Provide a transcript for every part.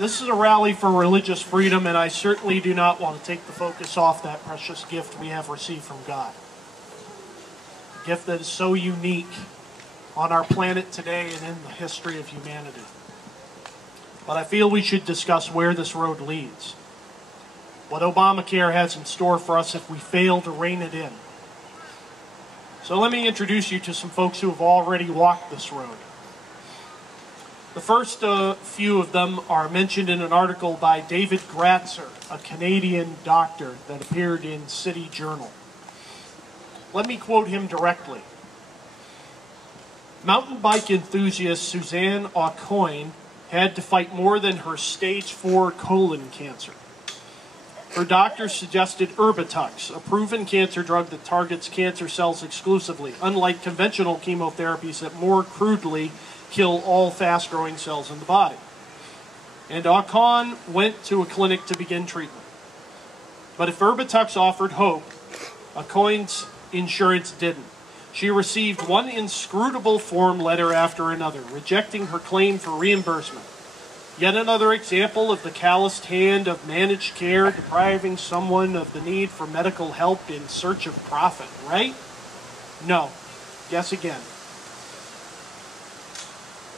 This is a rally for religious freedom, and I certainly do not want to take the focus off that precious gift we have received from God. A gift that is so unique on our planet today and in the history of humanity. But I feel we should discuss where this road leads. What Obamacare has in store for us if we fail to rein it in. So let me introduce you to some folks who have already walked this road. The first few of them are mentioned in an article by David Gratzer, a Canadian doctor that appeared in City Journal. Let me quote him directly. Mountain bike enthusiast Suzanne Aucoin had to fight more than her stage 4 colon cancer. Her doctor suggested Erbitux, a proven cancer drug that targets cancer cells exclusively, unlike conventional chemotherapies that more crudely kill all fast-growing cells in the body. And Aucoin went to a clinic to begin treatment. But if Erbitux offered hope, Aucoin's insurance didn't. She received one inscrutable form letter after another, rejecting her claim for reimbursement. Yet another example of the calloused hand of managed care depriving someone of the need for medical help in search of profit, right? No. Guess again.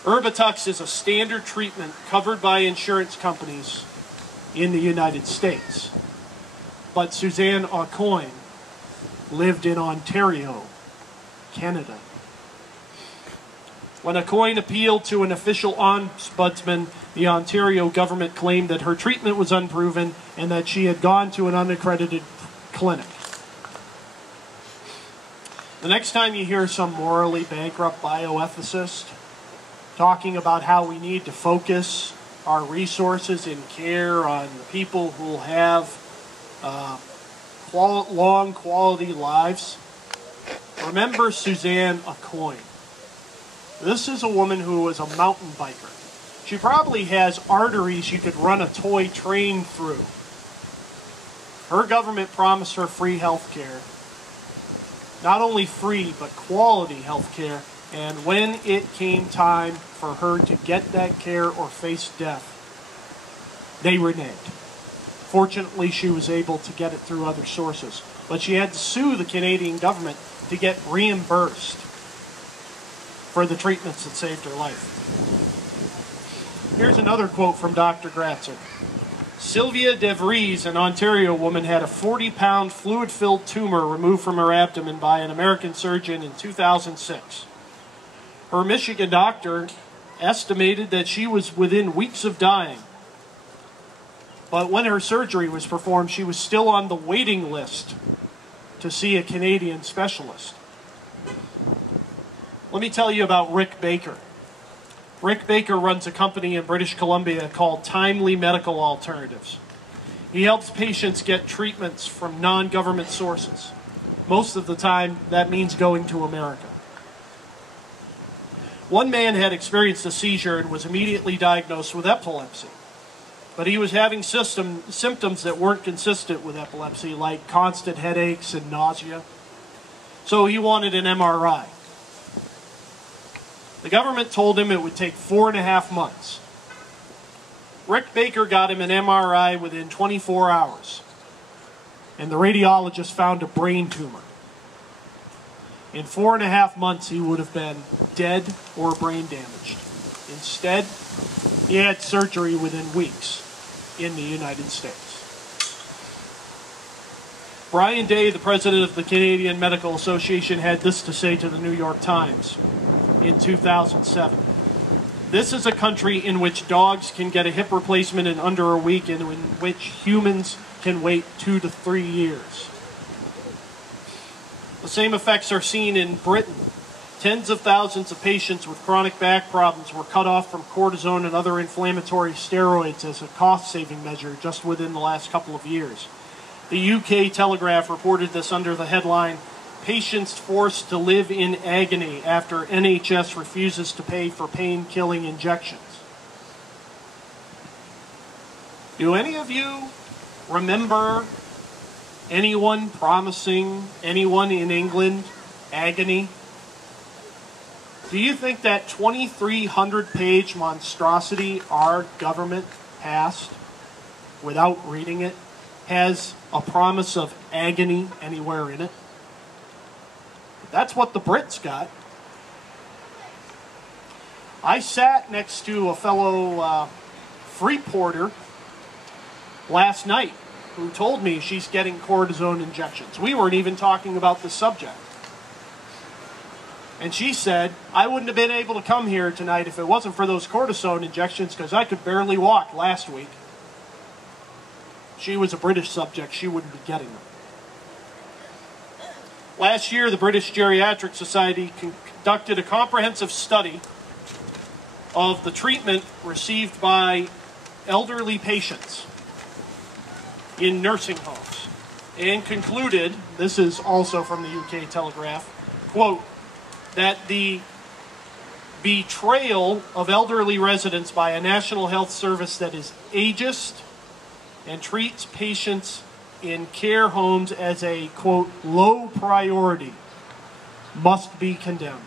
Erbitux is a standard treatment covered by insurance companies in the United States. But Suzanne Aucoin lived in Ontario, Canada. When Aucoin appealed to an official ombudsman, the Ontario government claimed that her treatment was unproven and that she had gone to an unaccredited clinic. The next time you hear some morally bankrupt bioethicist talking about how we need to focus our resources in care on the people who will have long, quality lives, remember Suzanne Aucoin. This is a woman who was a mountain biker. She probably has arteries you could run a toy train through. Her government promised her free health care. Not only free, but quality health care. And when it came time for her to get that care or face death, they reneged. Fortunately, she was able to get it through other sources. But she had to sue the Canadian government to get reimbursed for the treatments that saved her life. Here's another quote from Dr. Gratzer. Sylvia Devries, an Ontario woman, had a 40-pound fluid-filled tumor removed from her abdomen by an American surgeon in 2006. Her Michigan doctor estimated that she was within weeks of dying. But when her surgery was performed, she was still on the waiting list to see a Canadian specialist. Let me tell you about Rick Baker. Rick Baker runs a company in British Columbia called Timely Medical Alternatives. He helps patients get treatments from non-government sources. Most of the time, that means going to America. One man had experienced a seizure and was immediately diagnosed with epilepsy. But he was having symptoms that weren't consistent with epilepsy, like constant headaches and nausea. So he wanted an MRI. The government told him it would take 4.5 months. Rick Baker got him an MRI within 24 hours. And the radiologist found a brain tumor. In 4.5 months, he would have been dead or brain damaged. Instead, he had surgery within weeks in the United States. Brian Day, the president of the Canadian Medical Association, had this to say to the New York Times in 2007. This is a country in which dogs can get a hip replacement in under a week and in which humans can wait 2 to 3 years. The same effects are seen in Britain. Tens of thousands of patients with chronic back problems were cut off from cortisone and other inflammatory steroids as a cost-saving measure just within the last couple of years. The UK Telegraph reported this under the headline, "Patients forced to live in agony after NHS refuses to pay for pain-killing injections." Do any of you remember anyone promising anyone in England agony? Do you think that 2,300-page monstrosity our government passed without reading it has a promise of agony anywhere in it. That's what the Brits got. I sat next to a fellow Freeporter last night who told me she's getting cortisone injections. We weren't even talking about the subject. And she said, I wouldn't have been able to come here tonight if it wasn't for those cortisone injections because I could barely walk last week. She was a British subject. She wouldn't be getting them. Last year, the British Geriatric Society conducted a comprehensive study of the treatment received by elderly patients in nursing homes and concluded, this is also from the UK Telegraph, quote, that the betrayal of elderly residents by a National Health Service that is ageist and treats patients in care homes as a, quote, low priority must be condemned.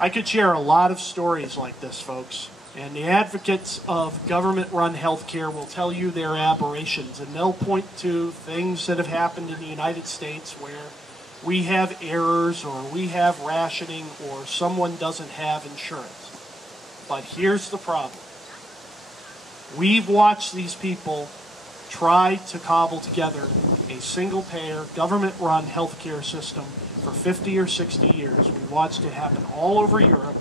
I could share a lot of stories like this, folks, and the advocates of government-run healthcare will tell you their aberrations, and they'll point to things that have happened in the United States where we have errors or we have rationing or someone doesn't have insurance. But here's the problem. We've watched these people try to cobble together a single-payer, government-run healthcare system for 50 or 60 years. We've watched it happen all over Europe.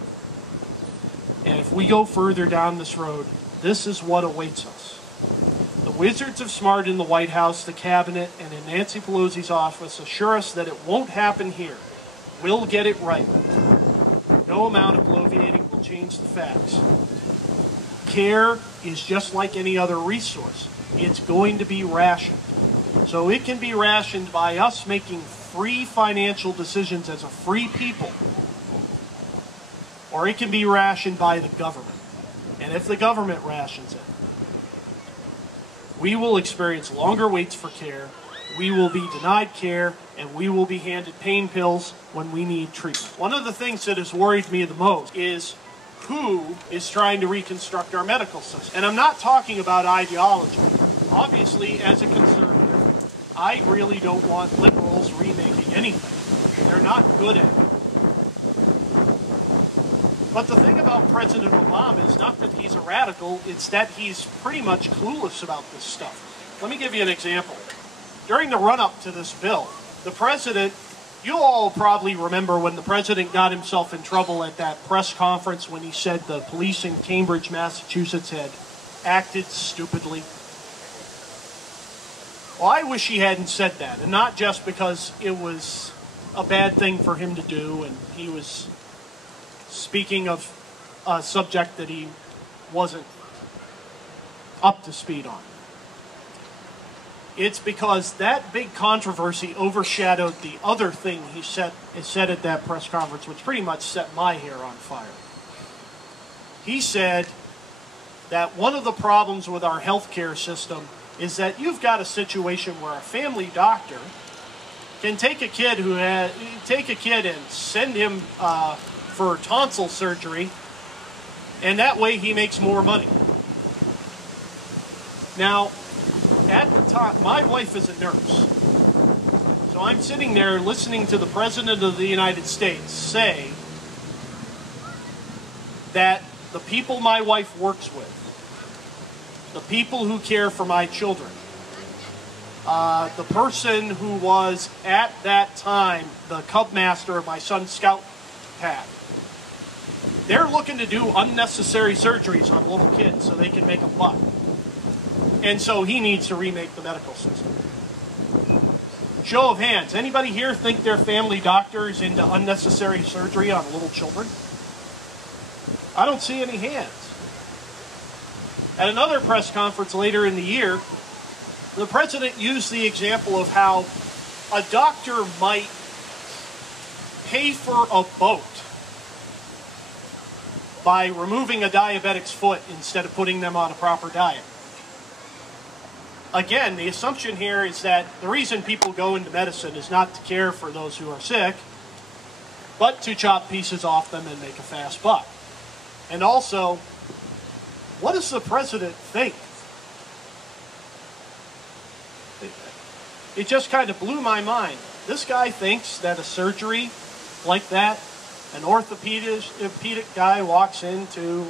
And if we go further down this road, this is what awaits us. The wizards of smart in the White House, the cabinet, and in Nancy Pelosi's office assure us that it won't happen here. We'll get it right. No amount of bloviating will change the facts. Care is just like any other resource. It's going to be rationed. So it can be rationed by us making free financial decisions as a free people, or it can be rationed by the government. And if the government rations it, we will experience longer waits for care, we will be denied care, and we will be handed pain pills when we need treatment. One of the things that has worried me the most is who is trying to reconstruct our medical system. And I'm not talking about ideology. Obviously, as a conservative, I really don't want liberals remaking anything. They're not good at it. But the thing about President Obama is not that he's a radical, it's that he's pretty much clueless about this stuff. Let me give you an example. During the run-up to this bill, the president, you all probably remember when the president got himself in trouble at that press conference when he said the police in Cambridge, Massachusetts had acted stupidly. Well, I wish he hadn't said that, and not just because it was a bad thing for him to do and he was speaking of a subject that he wasn't up to speed on. It's because that big controversy overshadowed the other thing he said at that press conference, which pretty much set my hair on fire. He said that one of the problems with our healthcare system is that you've got a situation where a family doctor can take a kid and send him for tonsil surgery, and that way he makes more money. Now, at the time, my wife is a nurse, so I'm sitting there listening to the President of the United States say that the people my wife works with, the people who care for my children, the person who was at that time the cub master of my son's scout pack, they're looking to do unnecessary surgeries on little kids so they can make a buck. And so he needs to remake the medical system. Show of hands. Anybody here think their family doctor is into unnecessary surgery on little children? I don't see any hands. At another press conference later in the year, the president used the example of how a doctor might pay for a boat by removing a diabetic's foot instead of putting them on a proper diet. Again, the assumption here is that the reason people go into medicine is not to care for those who are sick, but to chop pieces off them and make a fast buck. And also, What does the president think? It just kind of blew my mind. This guy thinks that a surgery like that, an orthopedic guy walks into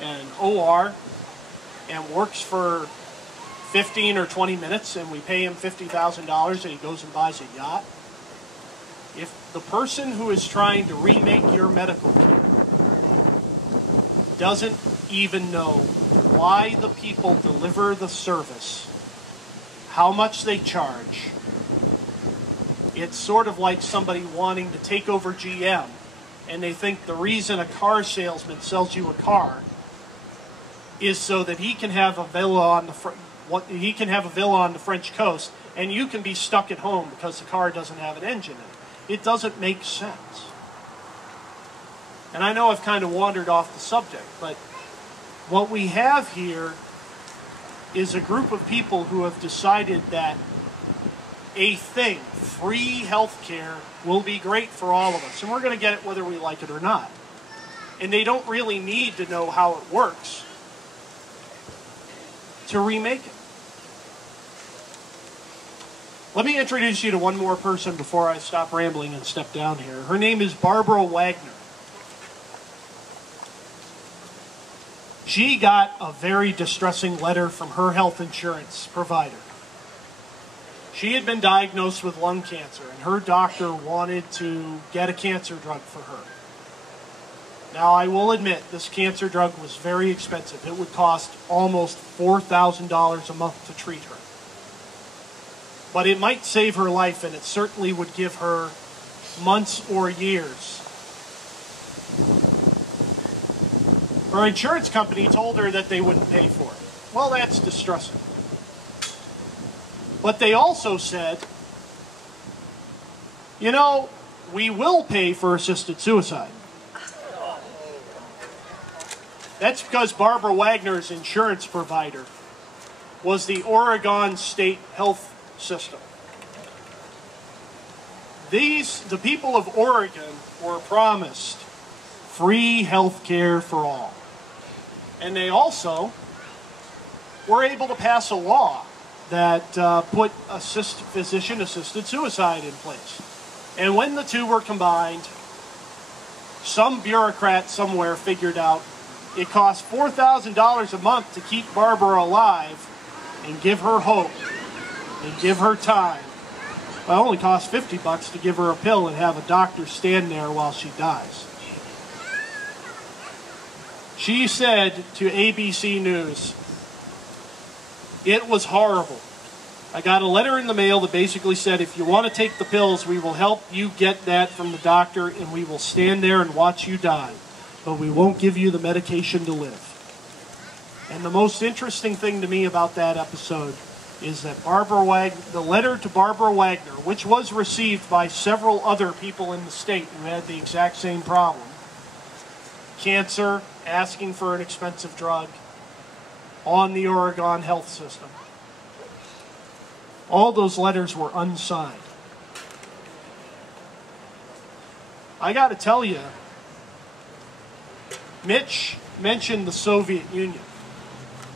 an OR and works for 15 or 20 minutes and we pay him $50,000 and he goes and buys a yacht. If the person who is trying to remake your medical care doesn't even know why the people deliver the service, how much they charge, it's sort of like somebody wanting to take over GM and they think the reason a car salesman sells you a car is so that he can have a villa on the French coast and you can be stuck at home because the car doesn't have an engine in it. It doesn't make sense. And I know I've kind of wandered off the subject, but what we have here is a group of people who have decided that a thing, free health care, will be great for all of us. And we're going to get it whether we like it or not. And they don't really need to know how it works to remake it. Let me introduce you to one more person before I stop rambling and step down here. Her name is Barbara Wagner. She got a very distressing letter from her health insurance provider. She had been diagnosed with lung cancer, and her doctor wanted to get a cancer drug for her. Now, I will admit, this cancer drug was very expensive. It would cost almost $4,000 a month to treat her. But it might save her life, and it certainly would give her months or years. Her insurance company told her that they wouldn't pay for it. Well, that's distressing. But they also said, you know, we will pay for assisted suicide. That's because Barbara Wagner's insurance provider was the Oregon State Health System. The people of Oregon were promised free health care for all. And they also were able to pass a law that put physician-assisted suicide in place. And when the two were combined, some bureaucrat somewhere figured out it cost $4,000 a month to keep Barbara alive and give her hope and give her time. Well, it only costs $50 to give her a pill and have a doctor stand there while she dies. She said to ABC News, "It was horrible. I got a letter in the mail that basically said, if you want to take the pills, we will help you get that from the doctor and we will stand there and watch you die. But we won't give you the medication to live." And the most interesting thing to me about that episode is that the letter to Barbara Wagner, which was received by several other people in the state who had the exact same problem, cancer, asking for an expensive drug, on the Oregon health system, all those letters were unsigned. I got to tell you, Mitch mentioned the Soviet Union.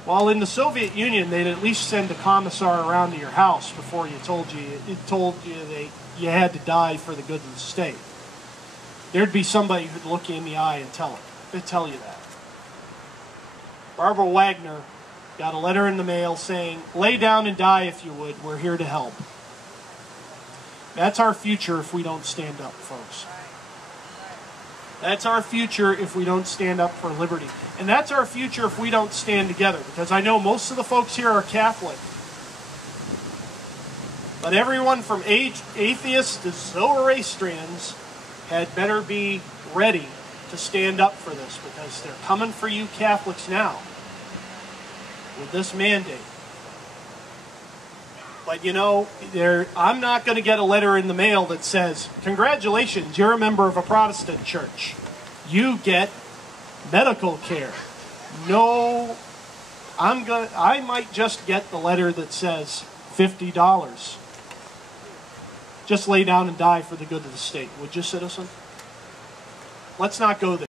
Well, in the Soviet Union, they'd at least send a commissar around to your house before it told you that you had to die for the good of the state. There'd be somebody who'd look you in the eye and tell you that. Barbara Wagner got a letter in the mail saying, "Lay down and die if you would. We're here to help." That's our future if we don't stand up, folks. That's our future if we don't stand up for liberty. And that's our future if we don't stand together. Because I know most of the folks here are Catholic. But everyone from atheists to Zoroastrians had better be ready to stand up for this. Because they're coming for you Catholics now with this mandate. But you know, I'm not going to get a letter in the mail that says, "Congratulations, you're a member of a Protestant church. You get medical care." No, I might just get the letter that says $50. Just lay down and die for the good of the state. Would you, citizen? Let's not go there.